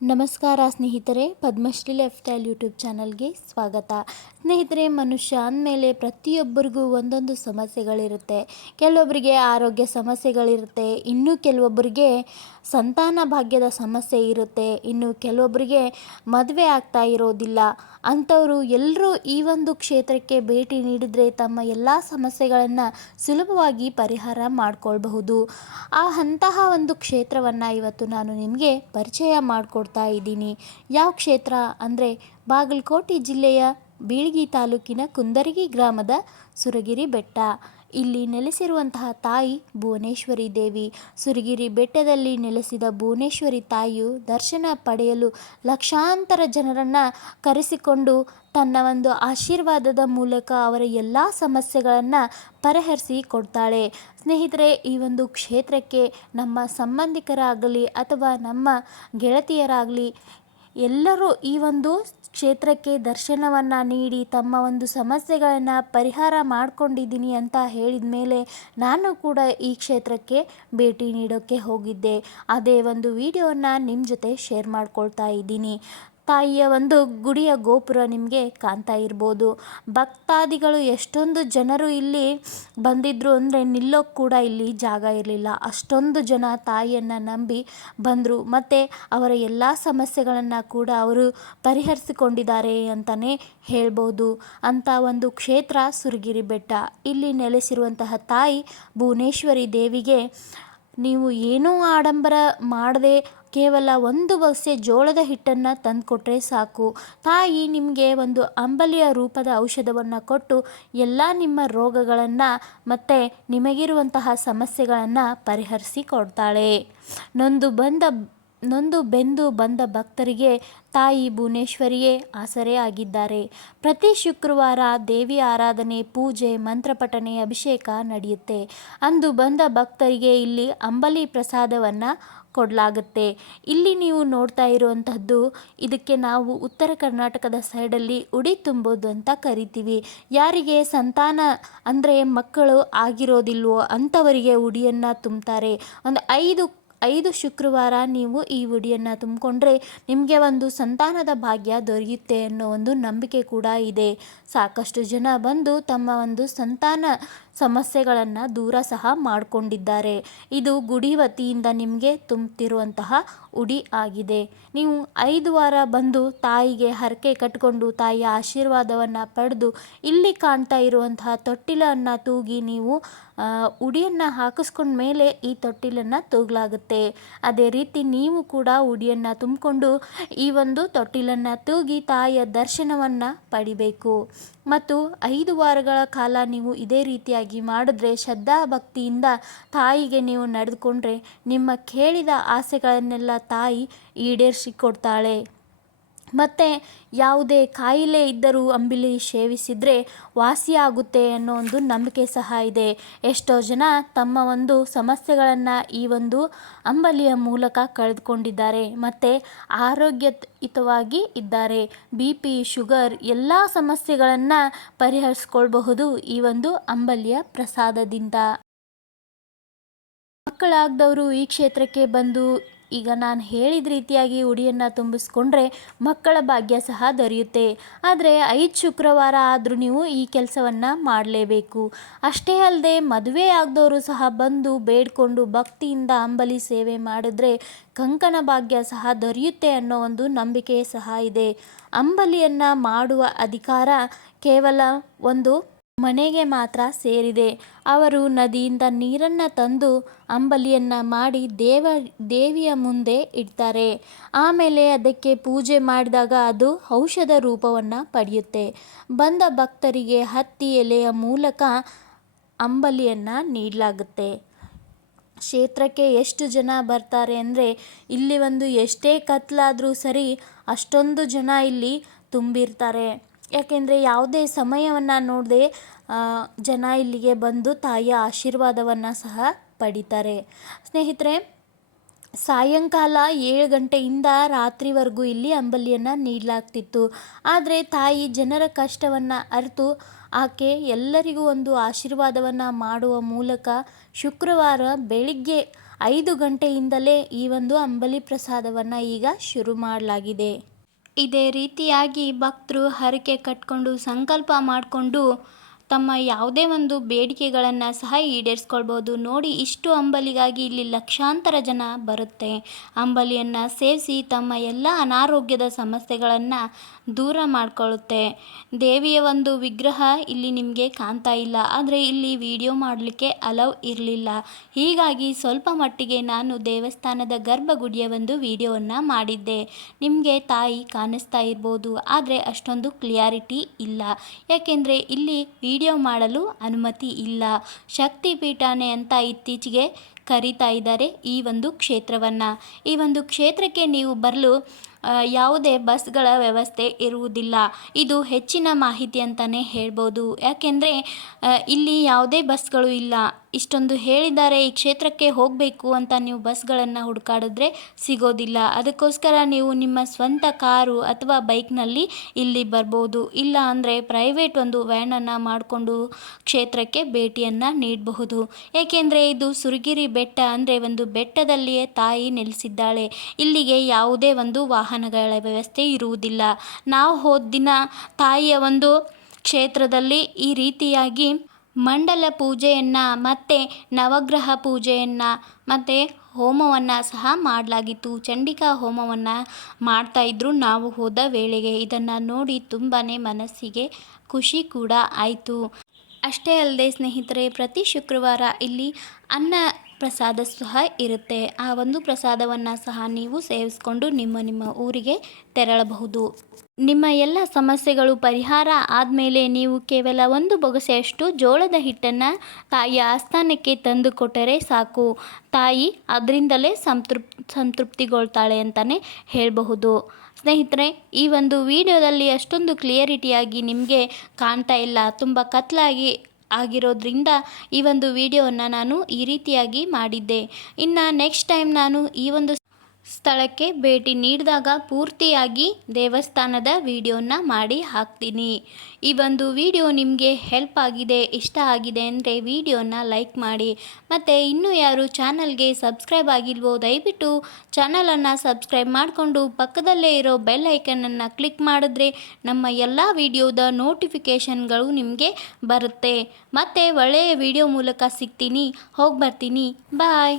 ನಮಸ್ಕಾರ ಸ್ನೇಹಿತರೆ, Padmashri life style YouTube ಚಾನಲ್ಗೆ ಸ್ವಾಗತ. ಸ್ನೇಹಿತರೆ, ಮನುಷ್ಯ ಅಂದಮೇಲೆ ಪ್ರತಿಯೊಬ್ಬರಿಗೂ ಒಂದೊಂದು ಸಮಸ್ಯೆಗಳಿರುತ್ತೆ. ಕೆಲವೊಬ್ಬರಿಗೆ ಆರೋಗ್ಯ ಸಮಸ್ಯೆಗಳಿರುತ್ತೆ, ಇನ್ನು ಕೆಲವೊಬ್ಬರಿಗೆ ಸಂತಾನ ಭಾಗ್ಯದ ಸಮಸ್ಯೆ ಇರುತ್ತೆ. ಇನ್ನು ಕೆಲವೊಬ್ಬರಿಗೆ ಮದುವೆ ಆಗ್ತಾ ಇರೋದಿಲ್ಲ. ಅಂಥವರು ಎಲ್ಲರೂ ಈ ಒಂದು ಕ್ಷೇತ್ರಕ್ಕೆ ಭೇಟಿ ನೀಡಿದರೆ ತಮ್ಮ ಎಲ್ಲ ಸಮಸ್ಯೆಗಳನ್ನು ಸುಲಭವಾಗಿ ಪರಿಹಾರ ಮಾಡಿಕೊಳ್ಬಹುದು. ಆ ಅಂತಹ ಒಂದು ಕ್ಷೇತ್ರವನ್ನು ಇವತ್ತು ನಾನು ನಿಮಗೆ ಪರಿಚಯ ಮಾಡಿಕೊಡ್ತಾ ಇದ್ದೀನಿ. ಯಾವ ಕ್ಷೇತ್ರ ಅಂದರೆ ಬಾಗಲಕೋಟೆ ಜಿಲ್ಲೆಯ ಬೀಳ್ಗಿ ತಾಲೂಕಿನ ಕುಂದರಗಿ ಗ್ರಾಮದ ಸುರಗಿರಿ ಬೆಟ್ಟ. ಇಲ್ಲಿ ನೆಲೆಸಿರುವಂತಹ ತಾಯಿ ಭುವನೇಶ್ವರಿ ದೇವಿ. ಸುರಗಿರಿ ಬೆಟ್ಟದಲ್ಲಿ ನೆಲೆಸಿದ ಭುವನೇಶ್ವರಿ ತಾಯಿಯು ದರ್ಶನ ಪಡೆಯಲು ಲಕ್ಷಾಂತರ ಜನರನ್ನು ಕರೆಸಿಕೊಂಡು ತನ್ನ ಒಂದು ಆಶೀರ್ವಾದದ ಮೂಲಕ ಅವರ ಎಲ್ಲ ಸಮಸ್ಯೆಗಳನ್ನು ಪರಿಹರಿಸಿ ಕೊಡ್ತಾಳೆ. ಸ್ನೇಹಿತರೆ, ಈ ಒಂದು ಕ್ಷೇತ್ರಕ್ಕೆ ನಮ್ಮ ಸಂಬಂಧಿಕರಾಗಲಿ ಅಥವಾ ನಮ್ಮ ಗೆಳತಿಯರಾಗಲಿ ಎಲ್ಲರೂ ಈ ಒಂದು ಕ್ಷೇತ್ರಕ್ಕೆ ದರ್ಶನವನ್ನು ನೀಡಿ ತಮ್ಮ ಒಂದು ಸಮಸ್ಯೆಗಳನ್ನು ಪರಿಹಾರ ಮಾಡಿಕೊಂಡಿದ್ದೀನಿ ಅಂತ ಹೇಳಿದ ಮೇಲೆ ನಾನು ಕೂಡ ಈ ಕ್ಷೇತ್ರಕ್ಕೆ ಭೇಟಿ ನೀಡೋಕ್ಕೆ ಹೋಗಿದ್ದೆ. ಅದೇ ಒಂದು ವಿಡಿಯೋನ ನಿಮ್ಮ ಜೊತೆ ಶೇರ್ ಮಾಡ್ಕೊಳ್ತಾ ಇದ್ದೀನಿ. ತಾಯಿಯ ಒಂದು ಗುಡಿಯ ಗೋಪುರ ನಿಮಗೆ ಕಾಣ್ತಾ ಇರ್ಬೋದು. ಭಕ್ತಾದಿಗಳು ಎಷ್ಟೊಂದು ಜನರು ಇಲ್ಲಿ ಬಂದಿದ್ರು ಅಂದರೆ ನಿಲ್ಲೋಕ್ಕೆ ಕೂಡ ಇಲ್ಲಿ ಜಾಗ ಇರಲಿಲ್ಲ. ಅಷ್ಟೊಂದು ಜನ ತಾಯಿಯನ್ನು ನಂಬಿ ಬಂದರು. ಮತ್ತು ಅವರ ಎಲ್ಲ ಸಮಸ್ಯೆಗಳನ್ನು ಕೂಡ ಅವರು ಪರಿಹರಿಸಿಕೊಂಡಿದ್ದಾರೆ ಅಂತಲೇ ಹೇಳ್ಬೋದು. ಅಂತ ಒಂದು ಕ್ಷೇತ್ರ ಸುರಗಿರಿ ಬೆಟ್ಟ. ಇಲ್ಲಿ ನೆಲೆಸಿರುವಂತಹ ತಾಯಿ ಭುವನೇಶ್ವರಿ ದೇವಿಗೆ ನೀವು ಏನೂ ಆಡಂಬರ ಮಾಡದೆ ಕೇವಲ ಒಂದು ಬಕ್ಸೆ ಜೋಳದ ಹಿಟ್ಟನ್ನು ತಂದುಕೊಟ್ರೆ ಸಾಕು. ತಾಯಿ ನಿಮಗೆ ಒಂದು ಅಂಬಲಿಯ ರೂಪದ ಔಷಧವನ್ನು ಕೊಟ್ಟು ಎಲ್ಲ ನಿಮ್ಮ ರೋಗಗಳನ್ನು ಮತ್ತು ನಿಮಗಿರುವಂತಹ ಸಮಸ್ಯೆಗಳನ್ನು ಪರಿಹರಿಸಿ ಕೊಡ್ತಾಳೆ. ನೊಂದು ಬಂದ ನೊಂದು ಬೆಂದು ಬಂದ ಭಕ್ತರಿಗೆ ತಾಯಿ ಭುವನೇಶ್ವರಿಯೇ ಆಸರೆ ಆಗಿದ್ದಾರೆ. ಪ್ರತಿ ಶುಕ್ರವಾರ ದೇವಿ ಆರಾಧನೆ, ಪೂಜೆ ಮಂತ್ರಪಠನೆ ಅಭಿಷೇಕ ನಡೆಯುತ್ತೆ. ಅಂದು ಬಂದ ಭಕ್ತರಿಗೆ ಇಲ್ಲಿ ಅಂಬಲಿ ಪ್ರಸಾದವನ್ನು ಕೊಡಲಾಗುತ್ತೆ. ಇಲ್ಲಿ ನೀವು ನೋಡ್ತಾ ಇರುವಂತಹದ್ದು ಇದಕ್ಕೆ ನಾವು ಉತ್ತರ ಕರ್ನಾಟಕದ ಸೈಡಲ್ಲಿ ಉಡಿ ತುಂಬೋದು ಅಂತ ಕರಿತೀವಿ. ಯಾರಿಗೆ ಸಂತಾನ ಅಂದರೆ ಮಕ್ಕಳು ಆಗಿರೋದಿಲ್ವೋ ಅಂಥವರಿಗೆ ಉಡಿಯನ್ನು ತುಂಬ್ತಾರೆ. ಒಂದು ಐದು ಐದು ಶುಕ್ರವಾರ ನೀವು ಈ ಉಡಿಯನ್ನು ತುಂಬಿಕೊಂಡ್ರೆ ನಿಮಗೆ ಒಂದು ಸಂತಾನದ ಭಾಗ್ಯ ದೊರೆಯುತ್ತೆ ಅನ್ನೋ ಒಂದು ನಂಬಿಕೆ ಕೂಡ ಇದೆ. ಸಾಕಷ್ಟು ಜನ ಬಂದು ತಮ್ಮ ಒಂದು ಸಂತಾನ ಸಮಸ್ಯೆಗಳನ್ನು ದೂರ ಸಹ ಮಾಡಿಕೊಂಡಿದ್ದಾರೆ. ಇದು ಗುಡಿ ವತಿಯಿಂದ ನಿಮಗೆ ತುಂಬುತ್ತಿರುವಂತಹ ಉಡಿ ಆಗಿದೆ. ನೀವು ಐದು ವಾರ ಬಂದು ತಾಯಿಗೆ ಹರಕೆ ಕಟ್ಕೊಂಡು ತಾಯಿಯ ಆಶೀರ್ವಾದವನ್ನು ಪಡೆದು ಇಲ್ಲಿ ಕಾಣ್ತಾ ಇರುವಂತಹ ತೊಟ್ಟಿಲನ್ನು ತೂಗಿ ನೀವು ಉಡಿಯನ್ನು ಹಾಕಿಸ್ಕೊಂಡ ಮೇಲೆ ಈ ತೊಟ್ಟಿಲನ್ನು ತೂಗಲಾಗುತ್ತೆ. ಅದೇ ರೀತಿ ನೀವು ಕೂಡ ಉಡಿಯನ್ನು ತುಂಬಿಕೊಂಡು ಈ ಒಂದು ತೊಟ್ಟಿಲನ್ನು ತೂಗಿ ತಾಯಿಯ ದರ್ಶನವನ್ನು ಪಡಿಬೇಕು. ಮತ್ತು ಐದು ವಾರಗಳ ಕಾಲ ನೀವು ಇದೇ ರೀತಿಯಾಗಿ ಮಾಡಿದ್ರೆ ಶ್ರದ್ಧಾ ಭಕ್ತಿಯಿಂದ ತಾಯಿಗೆ ನೀವು ನಡೆದುಕೊಂಡ್ರೆ ನಿಮ್ಮ ಕೇಳಿದ ಆಸೆಗಳನ್ನೆಲ್ಲ ತಾಯಿ ಈಡೇರಿಸಿಕೊಡ್ತಾಳೆ. ಮತ್ತು ಯಾವುದೇ ಕಾಯಿಲೆ ಇದ್ದರೂ ಅಂಬಿಲಿ ಸೇವಿಸಿದರೆ ವಾಸಿಯಾಗುತ್ತೆ ಅನ್ನೋ ಒಂದು ನಂಬಿಕೆ ಸಹ ಇದೆ. ಎಷ್ಟೋ ಜನ ತಮ್ಮ ಒಂದು ಸಮಸ್ಯೆಗಳನ್ನು ಈ ಒಂದು ಅಂಬಲಿಯ ಮೂಲಕ ಕಳೆದುಕೊಂಡಿದ್ದಾರೆ. ಮತ್ತು ಆರೋಗ್ಯಯುತವಾಗಿ ಇದ್ದಾರೆ. ಬಿ ಪಿ, ಶುಗರ್ ಎಲ್ಲ ಸಮಸ್ಯೆಗಳನ್ನು ಪರಿಹರಿಸ್ಕೊಳ್ಬಹುದು ಈ ಒಂದು ಅಂಬಲಿಯ ಪ್ರಸಾದದಿಂದ. ಮಕ್ಕಳಾಗದವರು ಈ ಕ್ಷೇತ್ರಕ್ಕೆ ಬಂದು ಈಗ ನಾನು ಹೇಳಿದ ರೀತಿಯಾಗಿ ಉಡಿಯನ್ನು ತುಂಬಿಸ್ಕೊಂಡ್ರೆ ಮಕ್ಕಳ ಭಾಗ್ಯ ಸಹ ದೊರೆಯುತ್ತೆ. ಆದರೆ ಐದು ಶುಕ್ರವಾರ ಆದರೂ ನೀವು ಈ ಕೆಲಸವನ್ನು ಮಾಡಲೇಬೇಕು. ಅಷ್ಟೇ ಅಲ್ಲದೆ ಮದುವೆ ಆಗದವರು ಸಹ ಬಂದು ಬೇಡ್ಕೊಂಡು ಭಕ್ತಿಯಿಂದ ಅಂಬಲಿ ಸೇವೆ ಮಾಡಿದ್ರೆ ಕಂಕಣ ಭಾಗ್ಯ ಸಹ ದೊರೆಯುತ್ತೆ ಅನ್ನೋ ಒಂದು ನಂಬಿಕೆ ಸಹ ಇದೆ. ಅಂಬಲಿಯನ್ನು ಮಾಡುವ ಅಧಿಕಾರ ಕೇವಲ ಒಂದು ಮನೆಗೆ ಮಾತ್ರ ಸೇರಿದೆ. ಅವರು ನದಿಯಿಂದ ನೀರನ್ನು ತಂದು ಅಂಬಲಿಯನ್ನು ಮಾಡಿ ದೇವ, ದೇವಿಯ ಮುಂದೆ ಇಡ್ತಾರೆ. ಆಮೇಲೆ ಅದಕ್ಕೆ ಪೂಜೆ ಮಾಡಿದಾಗ ಅದು ಔಷಧ ರೂಪವನ್ನು ಪಡೆಯುತ್ತೆ. ಬಂದ ಭಕ್ತರಿಗೆ ಹತ್ತಿ ಎಲೆಯ ಮೂಲಕ ಅಂಬಲಿಯನ್ನು ನೀಡಲಾಗುತ್ತೆ. ಕ್ಷೇತ್ರಕ್ಕೆ ಎಷ್ಟು ಜನ ಬರ್ತಾರೆ ಅಂದರೆ, ಇಲ್ಲಿ ಒಂದು ಎಷ್ಟೇ ಕತ್ಲಾದರೂ ಸರಿ ಅಷ್ಟೊಂದು ಜನ ಇಲ್ಲಿ ತುಂಬಿರ್ತಾರೆ. ಯಾಕೆಂದರೆ ಯಾವುದೇ ಸಮಯವನ್ನು ನೋಡದೆ ಜನ ಇಲ್ಲಿಗೆ ಬಂದು ತಾಯಿಯ ಆಶೀರ್ವಾದವನ್ನು ಸಹ ಪಡಿತಾರೆ. ಸ್ನೇಹಿತರೆ, ಸಾಯಂಕಾಲ ಏಳು ಗಂಟೆಯಿಂದ ರಾತ್ರಿವರೆಗೂ ಇಲ್ಲಿ ಅಂಬಲಿಯನ್ನು ನೀಡಲಾಗ್ತಿತ್ತು. ಆದರೆ ತಾಯಿ ಜನರ ಕಷ್ಟವನ್ನು ಅರಿತು ಆಕೆ ಎಲ್ಲರಿಗೂ ಒಂದು ಆಶೀರ್ವಾದವನ್ನು ಮಾಡುವ ಮೂಲಕ ಶುಕ್ರವಾರ ಬೆಳಿಗ್ಗೆ ಐದು ಗಂಟೆಯಿಂದಲೇ ಈ ಒಂದು ಅಂಬಲಿ ಪ್ರಸಾದವನ್ನು ಈಗ ಶುರು ಮಾಡಲಾಗಿದೆ. ಇದೇ ರೀತಿಯಾಗಿ ಭಕ್ತರು ಹರಕೆ ಕಟ್ಕೊಂಡು ಸಂಕಲ್ಪ ಮಾಡಿಕೊಂಡು ತಮ್ಮ ಯಾವುದೇ ಒಂದು ಬೇಡಿಕೆಗಳನ್ನು ಸಹ ಈಡೇರಿಸ್ಕೊಳ್ಬೋದು. ನೋಡಿ, ಇಷ್ಟು ಅಂಬಲಿಗಾಗಿ ಇಲ್ಲಿ ಲಕ್ಷಾಂತರ ಜನ ಬರುತ್ತೆ. ಅಂಬಲಿಯನ್ನು ಸೇವಿಸಿ ತಮ್ಮ ಎಲ್ಲ ಅನಾರೋಗ್ಯದ ಸಮಸ್ಯೆಗಳನ್ನು ದೂರ ಮಾಡಿಕೊಳ್ಳುತ್ತೆ. ದೇವಿಯ ಒಂದು ವಿಗ್ರಹ ಇಲ್ಲಿ ನಿಮಗೆ ಕಾಣ್ತಾ ಇಲ್ಲ. ಆದರೆ ಇಲ್ಲಿ ವಿಡಿಯೋ ಮಾಡಲಿಕ್ಕೆ ಅಲವ್ ಇರಲಿಲ್ಲ. ಹೀಗಾಗಿ ಸ್ವಲ್ಪ ಮಟ್ಟಿಗೆ ನಾನು ದೇವಸ್ಥಾನದ ಗರ್ಭಗುಡಿಯ ಒಂದು ವಿಡಿಯೋವನ್ನು ಮಾಡಿದ್ದೆ. ನಿಮಗೆ ತಾಯಿ ಕಾಣಿಸ್ತಾ ಇರ್ಬೋದು. ಆದರೆ ಅಷ್ಟೊಂದು ಕ್ಲಿಯಾರಿಟಿ ಇಲ್ಲ. ಯಾಕೆಂದರೆ ಇಲ್ಲಿ ವಿಡಿಯೋ ಮಾಡಲು ಅನುಮತಿ ಇಲ್ಲ. ಶಕ್ತಿಪೀಠನೇ ಅಂತ ಇತ್ತೀಚೆಗೆ ಕರೀತಾ ಇದ್ದಾರೆ ಈ ಒಂದು ಕ್ಷೇತ್ರವನ್ನು. ಈ ಒಂದು ಕ್ಷೇತ್ರಕ್ಕೆ ನೀವು ಬರಲು ಯಾವುದೇ ಬಸ್ಗಳ ವ್ಯವಸ್ಥೆ ಇರುವುದಿಲ್ಲ. ಇದು ಹೆಚ್ಚಿನ ಮಾಹಿತಿ ಅಂತಲೇ ಹೇಳ್ಬೋದು. ಯಾಕೆಂದರೆ ಇಲ್ಲಿ ಯಾವುದೇ ಬಸ್ಗಳು ಇಲ್ಲ. ಇಷ್ಟೊಂದು ಹೇಳಿದ್ದಾರೆ, ಈ ಕ್ಷೇತ್ರಕ್ಕೆ ಹೋಗಬೇಕು ಅಂತ ನೀವು ಬಸ್ಗಳನ್ನು ಹುಡುಕಾಡಿದ್ರೆ ಸಿಗೋದಿಲ್ಲ. ಅದಕ್ಕೋಸ್ಕರ ನೀವು ನಿಮ್ಮ ಸ್ವಂತ ಕಾರು ಅಥವಾ ಬೈಕ್ನಲ್ಲಿ ಇಲ್ಲಿ ಬರ್ಬೋದು. ಇಲ್ಲ ಅಂದರೆ ಪ್ರೈವೇಟ್ ಒಂದು ವ್ಯಾನನ್ನು ಮಾಡಿಕೊಂಡು ಕ್ಷೇತ್ರಕ್ಕೆ ಭೇಟಿಯನ್ನು ನೀಡಬಹುದು. ಏಕೆಂದರೆ, ಇದು ಸುರಗಿರಿ ಬೆಟ್ಟ ಅಂದರೆ ಒಂದು ಬೆಟ್ಟದಲ್ಲಿಯೇ ತಾಯಿ ನೆಲೆಸಿದ್ದಾಳೆ. ಇಲ್ಲಿಗೆ ಯಾವುದೇ ಒಂದು ವಾಹನಗಳ ವ್ಯವಸ್ಥೆ ಇರುವುದಿಲ್ಲ. ನಾವು ಹೋದ ದಿನ ತಾಯಿಯ ಒಂದು ಕ್ಷೇತ್ರದಲ್ಲಿ ಈ ರೀತಿಯಾಗಿ ಮಂಡಲ ಪೂಜೆಯನ್ನು ಮತ್ತು ನವಗ್ರಹ ಪೂಜೆಯನ್ನು ಮತ್ತು ಹೋಮವನ್ನು ಸಹ ಮಾಡಲಾಗಿತ್ತು. ಚಂಡಿಕಾ ಹೋಮವನ್ನು ಮಾಡ್ತಾಯಿದ್ರು ನಾವು ಹೋದ ವೇಳೆಗೆ. ಇದನ್ನು ನೋಡಿ ತುಂಬಾ ಮನಸ್ಸಿಗೆ ಖುಷಿ ಕೂಡ ಆಯಿತು. ಅಷ್ಟೇ ಅಲ್ಲದೆ ಸ್ನೇಹಿತರೆ, ಪ್ರತಿ ಶುಕ್ರವಾರ ಇಲ್ಲಿ ಅನ್ನ ಪ್ರಸಾದ ಸಹ ಇರುತ್ತೆ. ಆ ಒಂದು ಪ್ರಸಾದವನ್ನು ಸಹ ನೀವು ಸೇವಿಸ್ಕೊಂಡು ನಿಮ್ಮ ನಿಮ್ಮ ಊರಿಗೆ ತೆರಳಬಹುದು. ನಿಮ್ಮ ಎಲ್ಲ ಸಮಸ್ಯೆಗಳು ಪರಿಹಾರ ಆದಮೇಲೆ ನೀವು ಕೇವಲ ಒಂದು ಬೊಗಸೆಯಷ್ಟು ಜೋಳದ ಹಿಟ್ಟನ್ನು ತಾಯಿಯ ಆಸ್ಥಾನಕ್ಕೆ ತಂದು ಕೊಟ್ಟರೆ ಸಾಕು. ತಾಯಿ ಅದರಿಂದಲೇ ಸಂತೃಪ್, ಸಂತೃಪ್ತಿಗೊಳ್ತಾಳೆ ಅಂತಲೇ ಹೇಳಬಹುದು. ಸ್ನೇಹಿತರೆ, ಈ ಒಂದು ವಿಡಿಯೋದಲ್ಲಿ ಅಷ್ಟೊಂದು ಕ್ಲಿಯರಿಟಿಯಾಗಿ ನಿಮಗೆ ಕಾಣ್ತಾ ಇಲ್ಲ. ತುಂಬ ಕತ್ಲಾಗಿ ಆಗಿರೋದ್ರಿಂದ ಈ ಒಂದು ವಿಡಿಯೋವನ್ನು ನಾನು ಈ ರೀತಿಯಾಗಿ ಮಾಡಿದ್ದೆ. ಇನ್ನು ನೆಕ್ಸ್ಟ್ ಟೈಮ್ ನಾನು ಈ ಒಂದು ಸ್ಥಳಕ್ಕೆ ಭೇಟಿ ನೀಡಿದಾಗ ಪೂರ್ತಿಯಾಗಿ ದೇವಸ್ಥಾನದ ವಿಡಿಯೋನ ಮಾಡಿ ಹಾಕ್ತೀನಿ. ಈ ಒಂದು ವಿಡಿಯೋ ನಿಮಗೆ ಹೆಲ್ಪ್ ಆಗಿದೆ, ಇಷ್ಟ ಆಗಿದೆ ಅಂದರೆ ವಿಡಿಯೋನ ಲೈಕ್ ಮಾಡಿ. ಮತ್ತು ಇನ್ನೂ ಯಾರು ಚಾನಲ್ಗೆ ಸಬ್ಸ್ಕ್ರೈಬ್ ಆಗಿಲ್ವೋ, ದಯವಿಟ್ಟು ಚಾನಲನ್ನು ಸಬ್ಸ್ಕ್ರೈಬ್ ಮಾಡಿಕೊಂಡು ಪಕ್ಕದಲ್ಲೇ ಇರೋ ಬೆಲ್ ಐಕನನ್ನು ಕ್ಲಿಕ್ ಮಾಡಿದ್ರೆ ನಮ್ಮ ಎಲ್ಲ ವಿಡಿಯೋದ ನೋಟಿಫಿಕೇಷನ್ಗಳು ನಿಮಗೆ ಬರುತ್ತೆ. ಮತ್ತು ಒಳ್ಳೆಯ ವಿಡಿಯೋ ಮೂಲಕ ಸಿಗ್ತೀನಿ. ಹೋಗಿ ಬರ್ತೀನಿ. ಬಾಯ್.